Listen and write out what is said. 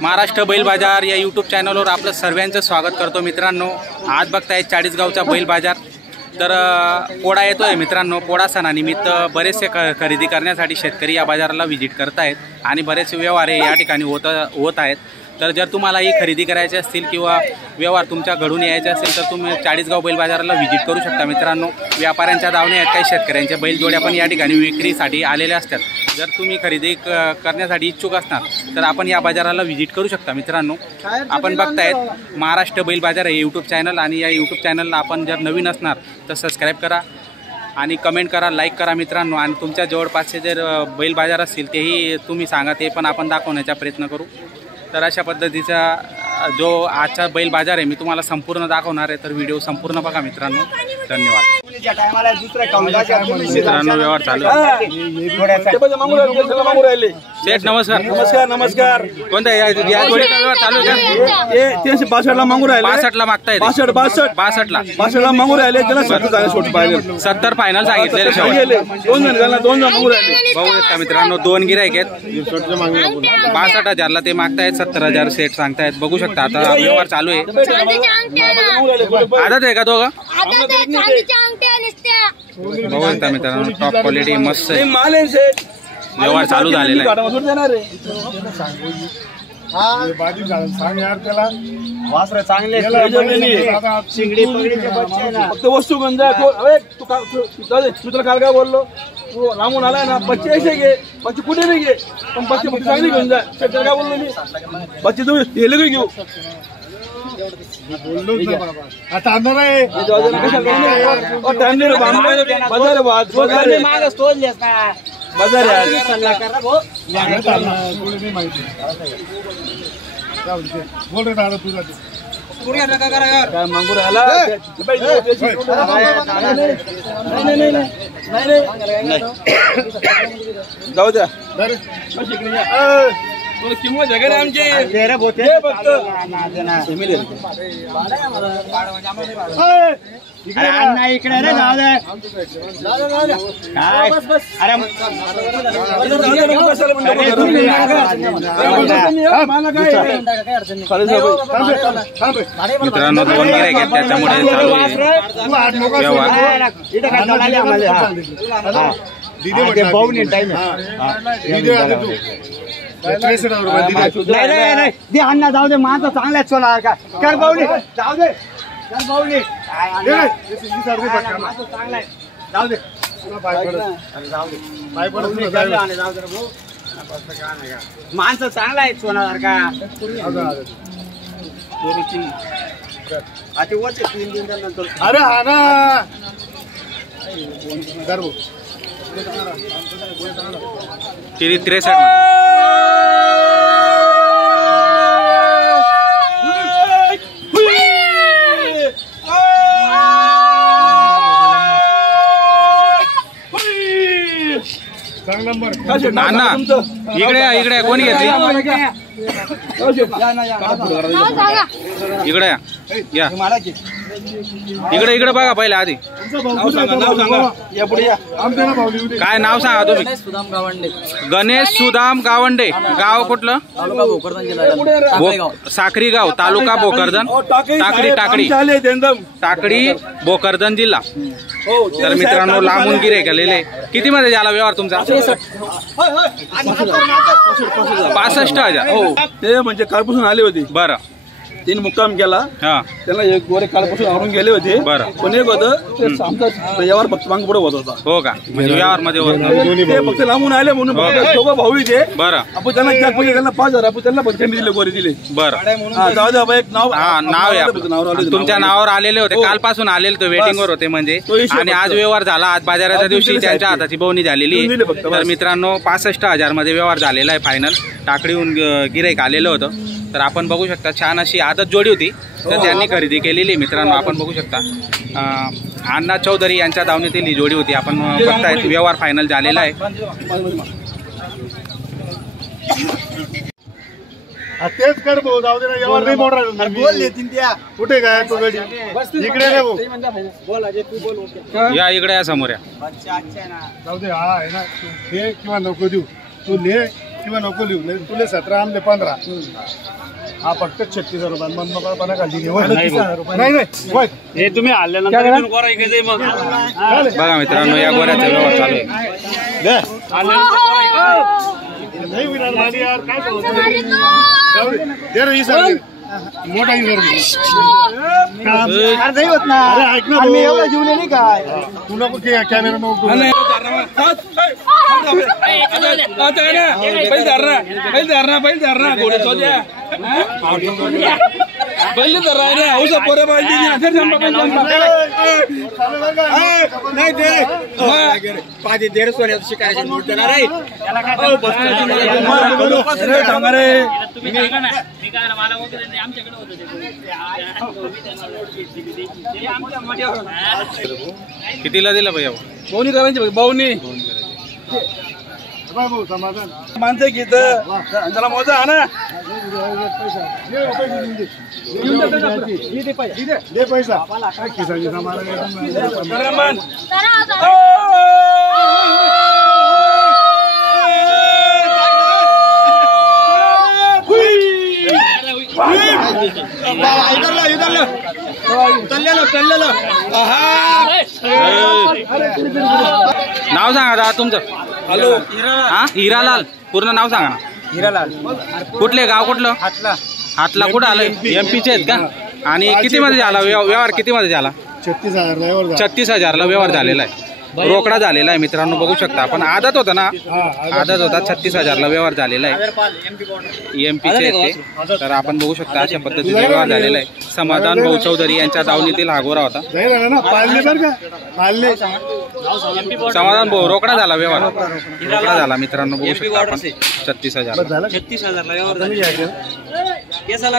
महाराष्ट्र बैल बाजार या यूट्यूब चॅनलवर आपलं सर्वांचं स्वागत करतो मित्रांनो। आज बघताय चाळीसगावचा बैल बाजार। तर पोळा येतोय मित्रांनो। पोळा सणानिमित्त बरेचसे खरेदी करण्यासाठी शेतकरी या बाजाराला व्हिजिट करतायत आणि बरेचसे व्यवहार या ठिकाणी होत आहेत। तर जर तुम्हाला ही खरेदी करायची असतील किंवा व्यवहार तुमच्या घडून यायचे असेल तर तुम्ही चाळीसगाव बैल बाजाराला व्हिजिट करू शकता मित्रांनो। व्यापाऱ्यांच्या दावणे आहेत, काही शेतकऱ्यांच्या बैलजोड्या पण या ठिकाणी विक्रीसाठी आलेल्या असतात। जर तुम्ही खरेदी करण्यासाठी इच्छुक असणार तर आपण या बाजाराला व्हिजिट करू शकता मित्रांनो। आपण बघतायत महाराष्ट्र बैल बाजार हे यूट्यूब चॅनल आणि या यूट्यूब चॅनलला आपण जर नवीन असणार तर सबस्क्राईब करा आणि कमेंट करा, लाईक करा मित्रांनो। आणि तुमच्या जवळपासचे जर बैल बाजार असतील तेही तुम्ही सांगा, ते पण आपण दाखवण्याचा प्रयत्न करू। तर अशा पद्धतीचा जो आजचा बैल बाजार आहे मी तुम्हाला संपूर्ण दाखवणार आहे, तर व्हिडिओ संपूर्ण बघा मित्रांनो। धन्यवाद मित्रांनो। व्यवहार चालू आहे। सेठ नमस्कार। नमस्कार नमस्कार। कोणता या जोडीचा व्यवहार चालू आहे? 62 ला मागू राहिले। 62 ला मागताय? 62 ला मागू राहिले। त्याला 70 फायनल सांगितलेले। दोन जण मागू राहिले। बघू शकता मित्रांनो, दोन गिराईक आहेत। 62,000 ला ते मागतायत, 70,000 सेट सांगतायत। बघू शकता आता व्यवहार चालू आहे। आदत आहे का दोघं? बघू शकता मित्रांनो, टॉप क्वालिटी मस्त आहे। व्यवहार चालू झालेला आहे। फक्त वस्तू गंज तू तुला काल काय बोललो, तू लांबून आलाय ना, बच्चे असे घे, बच्चे कुठे नाही घे, पण बच्चे चांगली घेऊन जा। काय बोललो मी, बच्चे तुम्ही हे घेऊ आता मागू राहिला। जाऊ द्या, किंमत जगह आमची इकडे रे, जाऊ दे। मित्रांनो दोन गिराईक आहेत, त्याच्यामुळे चालू आहे व्यवहार। नाही अण्णा जाऊ दे, माझं चांगलाच चोला का कर भाऊनी, जाऊ दे कर भाऊनी, जाऊ दे माणसं चांगला आहे सोनार का। अरे हा ना तिरी 63 नाना इकडे कोणी घेतली? इकडे या, इकडे बघा पहिले आधी। काय नाव सांगा तुम्ही? गणेश सुदाम गावंडे। गाव कुठलं? साखरी गाव, तालुका भोकरदन, टाकडी भोकरदन जिल्हा। तर मित्रांनो लांबून गिरे गेलेले। किती मध्ये झाला व्यवहार तुमचा? 65,000। हो, ते म्हणजे कालपासून आले होते। बरं, तीन मुक्काम केला। त्याला एक गोरे कालपासून आवरून गेले होते। बरं, पण एक होतं ते आमचा व्यवहार फक्त माग पुढे होत होता। हो का? म्हणजे व्यवहार मध्ये ते फक्त लांबून आले म्हणून दोघं भाऊ इथे। बरं, आपण त्यांना त्यांना 5,000 आपण त्यांना फक्त दिले, गोरे दिले। बरं, जाऊ द्या एक नाव आहे तुमच्या नावावर आलेले होते, कालपासून आलेले ते वेटिंग वर होते म्हणजे। आणि आज व्यवहार झाला, आज बाजाराच्या दिवशी त्यांच्या हाताची बोवणी झालेली। तर मित्रांनो 65,000 मध्ये व्यवहार झालेला आहे फायनल। टाकडीहून गिराईक आलेलं होतं। तर आपण बघू शकता छान अशी आदत जोडी होती, तर त्यांनी खरेदी केलेली मित्रांनो। आपण बघू शकता अण्णा चौधरी यांच्या दावणीतील ही जोडी होती। आपण बघतायत व्यवहार फायनल झालेला आहे। तेच कर भाऊ, जाऊ दे ना, यावर नाही मोड राहिला बोल लेतीन त्या कुठे काय तो गाडी इकडे रे भाऊ, बोल अजय तू बोल, या इकडे या समोर या, जाऊ दे। हा आहे ना, तू ले किंवा नको देऊ, तू ले किंवा नको लिहू नाही तुले 17 आमले 15 हा फक्त 36,000 रुपये मन मोकळपणा खाली नाही होय हे तुम्ही आल्यानंतर इथून गोरा इकायचंय मग बघा मित्रांनो या गोऱ्याचा व्यवहार चालू आहे नाही विरार मारी यार काय दे रे ही सर मोठा ही अरे नाही होत ना अरे ऐक ना मी एवढा जीवन नाही काय तू नको कॅमेरा नको कितीला दिलं भैया बोनी करायची बावनी भाऊ समाधान माणसं घेत त्याला मोजा हा ना दे पैसा काय खिसाची समाधान नाव सांगा दादा तुमचं हॅलो हा हिरालाल पूर्ण नाव सांगा ना हिरालाल कुठले गाव कुठलं हातला कुठं आलंय एमपीचे आहेत का आणि किती मध्ये झाला व्यवहार किती मध्ये झाला 36,000 36,000ला व्यवहार झालेला आहे रोकडा झालेला आहे मित्रांनो बघू शकता आपण आदत होता ना आदत होता 36,000ला व्यवहार झालेला आहे एमपीचे आहेत ते तर आपण बघू शकता अशा पद्धतीने व्यवहार झालेला आहे समाधान भाऊ चौधरी यांच्या दावणीतील हा गोरा होता पाळले बरं का पाळले समाधान भाऊ रोकडा झाला व्यवहार रोकडा झाला मित्रांनो बघू शकता आपण 36,000 झालं 36,000 ला व्यवहार झाला.